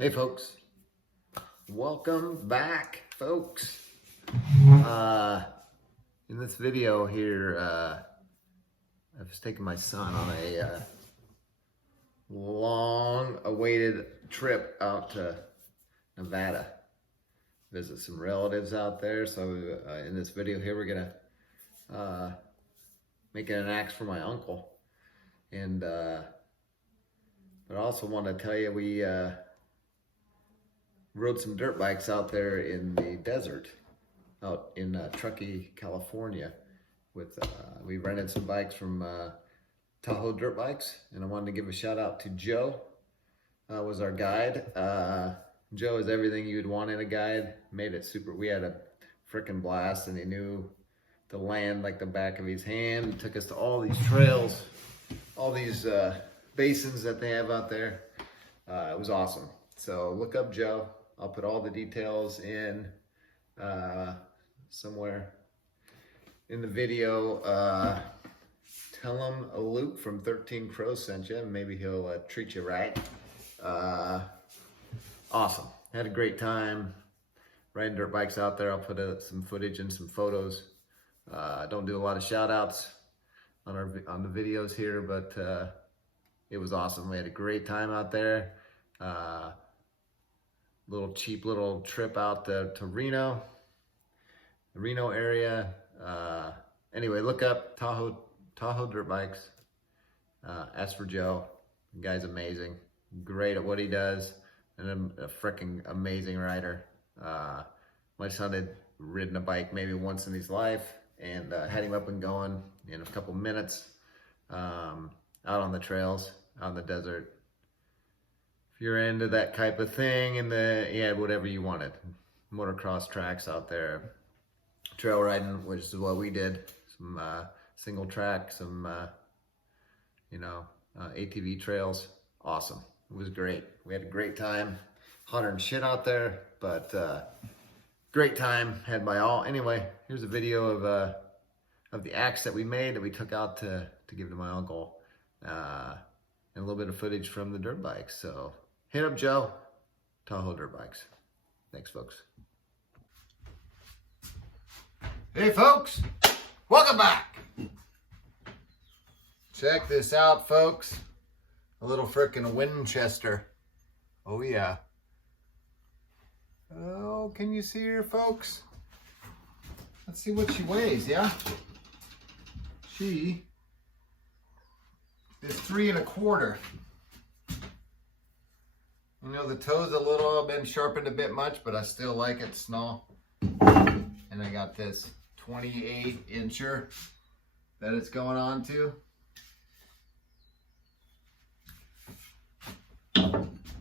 Hey folks, welcome back folks. In this video here, I was taking my son on a long awaited trip out to Nevada. Visit some relatives out there. So in this video here, we're gonna making an axe for my uncle. And but I also want to tell you, we rode some dirt bikes out there in the desert out in Truckee, California. With we rented some bikes from Tahoe Dirt Bikes, and I wanted to give a shout out to Joe. Was our guide. Joe is everything you'd want in a guide. Made it super. We had a freaking blast, and he knew the land like the back of his hand. He took us to all these trails, all these basins that they have out there. It was awesome. So look up Joe. I'll put all the details in somewhere in the video. Tell him Luke from 13 Crows sent you, and maybe he'll treat you right. Awesome. Had a great time riding dirt bikes out there. I'll put some footage and some photos. Don't do a lot of shout outs on the videos here, but it was awesome. We had a great time out there. Cheap little trip out to Reno, the Reno area. Anyway, look up Tahoe Dirt Bikes. Ask for Joe. The guy's amazing, great at what he does, and a freaking amazing rider. My son had ridden a bike maybe once in his life, and had him up and going in a couple minutes, out on the trails, out in the desert. If you're into that type of thing, and he had whatever you wanted. Motocross tracks out there, trail riding, which is what we did. Some single track, some ATV trails. Awesome. It was great. We had a great time. Hotter and shit out there, but great time had by all. Anyway, here's a video of the axe that we made, that we took out to give to my uncle, and a little bit of footage from the dirt bikes. So hit up Joe, Tahoe Dirt Bikes. Thanks, folks. Hey, folks. Welcome back. Check this out, folks. A little frickin' Winchester. Oh, yeah. Oh, can you see her, folks? Let's see what she weighs, yeah? She is 3 1/4. You know, the toe's a little been sharpened a bit much, but I still like it small. And I got this 28 incher that it's going on to.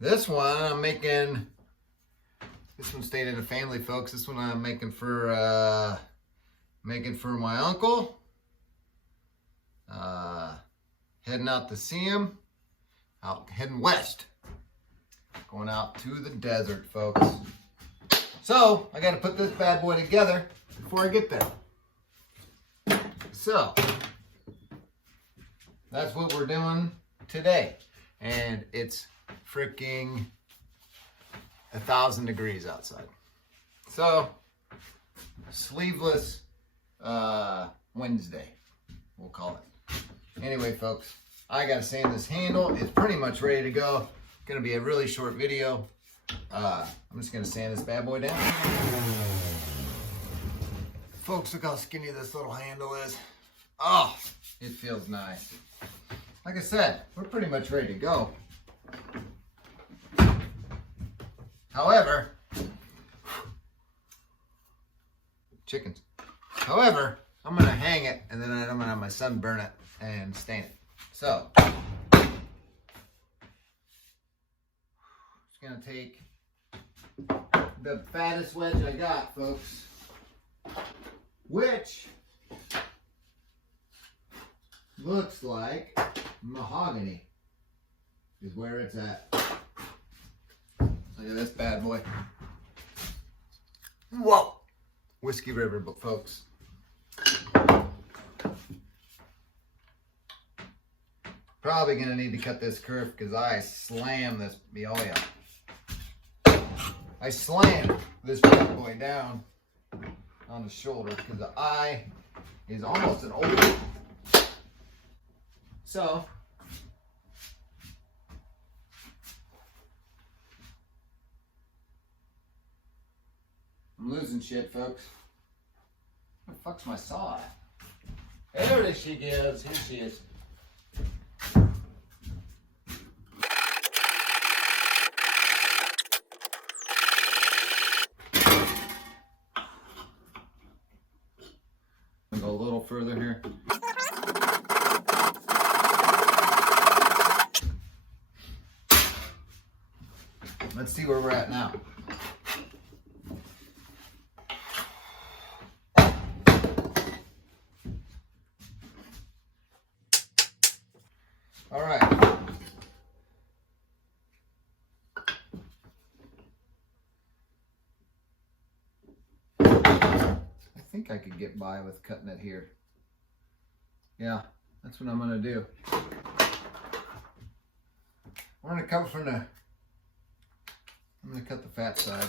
This one I'm making, this one stayed in the family, folks. This one I'm making for my uncle. Heading out to see him, heading west. Going out to the desert, folks. So, I got to put this bad boy together before I get there. So, that's what we're doing today. And it's freaking 1,000 degrees outside. So, sleeveless Wednesday, we'll call it. Anyway, folks, I got to sand this handle. It's pretty much ready to go. Gonna be a really short video. I'm just gonna sand this bad boy down. Folks, look how skinny this little handle is. Oh, it feels nice. Like I said, we're pretty much ready to go. However, chickens. However, I'm gonna hang it, and then I'm gonna have my son burn it and stain it. So, gonna take the fattest wedge I got, folks, which looks like mahogany is where it's at. Look at this bad boy. Whoa! Whiskey River, folks. Probably gonna need to cut this curve because I slammed this. Oh yeah. I slammed this bad boy down on the shoulder because the eye is almost an oval. So I'm losing shit, folks. Where the fuck's my saw at? There she goes. Here she is. I'll go a little further here. Let's see where we're at now. All right. I think I could get by with cutting it here. Yeah, that's what I'm gonna do. We're gonna come from the, I'm gonna cut the fat side.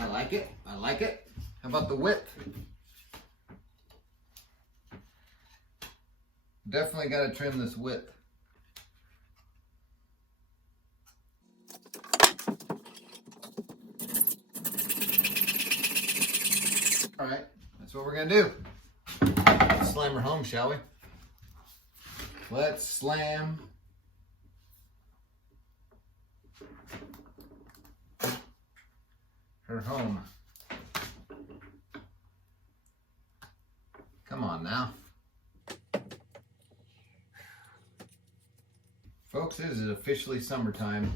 I like it, I like it. How about the width? Definitely gotta trim this width. All right, that's what we're gonna do. Let's slam her home, shall we? Let's slam her home. Come on now. Folks, this is officially summertime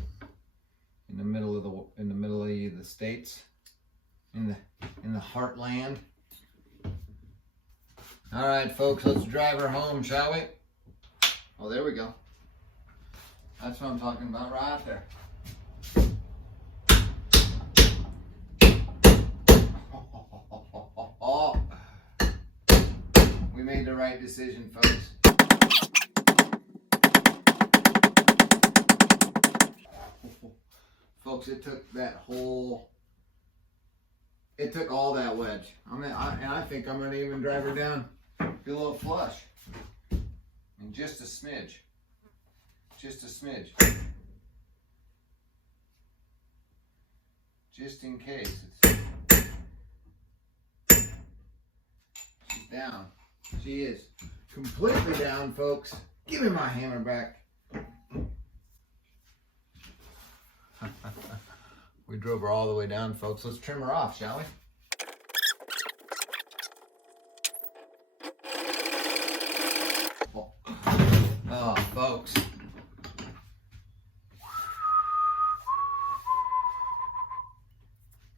in the middle of the States, in the heartland. All right, folks, let's drive her home, shall we? Oh, there we go. That's what I'm talking about right there. We made the right decision, folks. Folks, it took all that wedge. And I think I'm gonna even drive her down, do a little flush. And just a smidge. Just a smidge. Just in case. She's down. She is completely down, folks. Give me my hammer back. We drove her all the way down, folks. Let's trim her off, shall we? Oh, folks.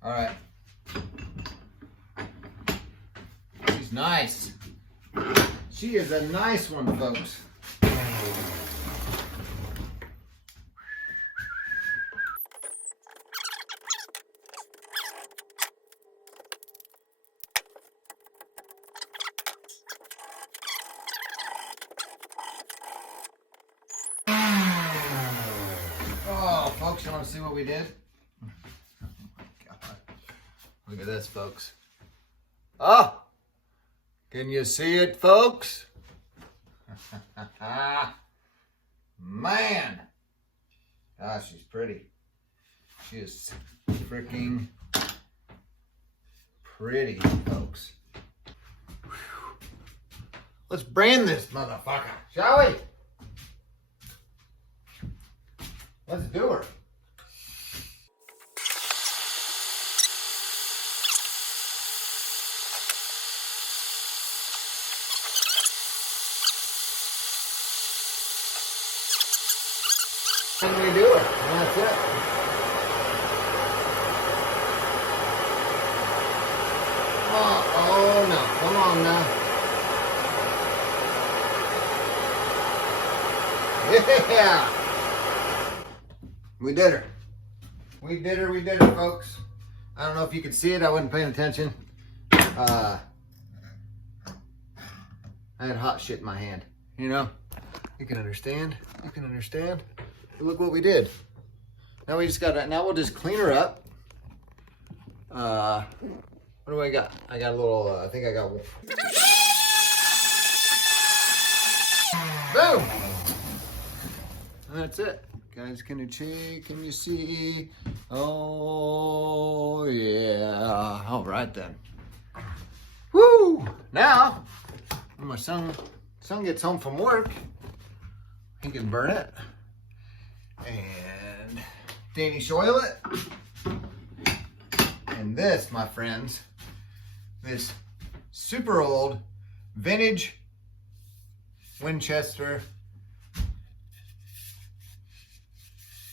All right. She's nice. She is a nice one, folks. Oh, folks, you want to see what we did? Oh my God. Look at this, folks. Oh! Can you see it, folks? Man! Ah, she's pretty. She is freaking pretty, folks. Let's brand this motherfucker, shall we? Let's do her. And we do it, and that's it. Oh no, come on now. Yeah! We did her. We did her, folks. I don't know if you could see it, I wasn't paying attention. I had hot shit in my hand, you know? You can understand. You can understand. But look what we did. Now we just got. Now we'll just clean her up. What do I got? I got a little. I think I got. Boom. That's it. Guys, can you see? Oh yeah. All right then. Woo! Now, when my son gets home from work, he can burn it and Danish oil it. And this, my friends, this super old vintage Winchester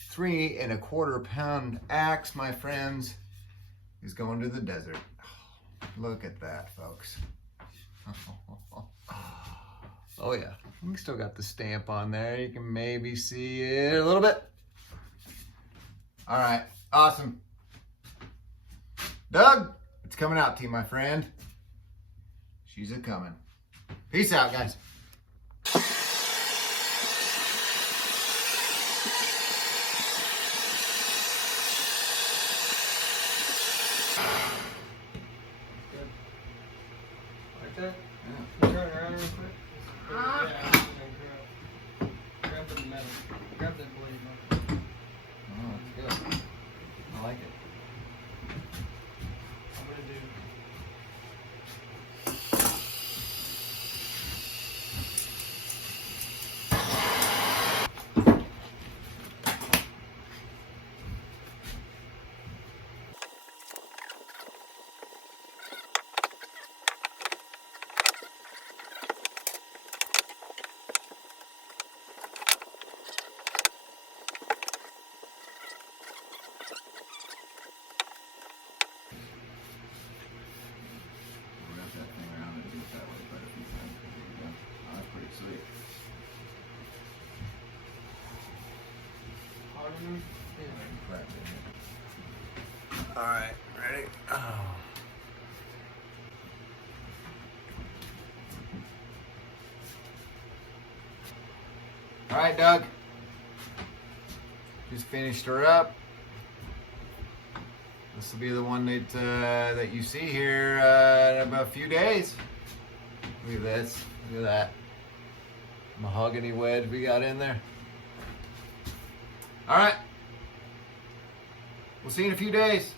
3 1/4 pound axe, my friends, is going to the desert. Look at that, folks. Oh yeah, we still got the stamp on there. You can maybe see it a little bit. All right, awesome. Doug, it's coming out to you, my friend. She's a coming. Peace out, guys. Like that? Yeah. Turn around real quick. Yeah, grab the metal. Grab the blade. Oh, that's good. I like it. I'm gonna do. Wrap that thing around and do it that way quite a few times. There you go. Oh, that's pretty sweet. Crap in here. All right, ready? Oh. All right, Doug. Just finished her up. This will be the one that you see here in about a few days. Look at this. Look at that mahogany wedge we got in there. All right. We'll see you in a few days.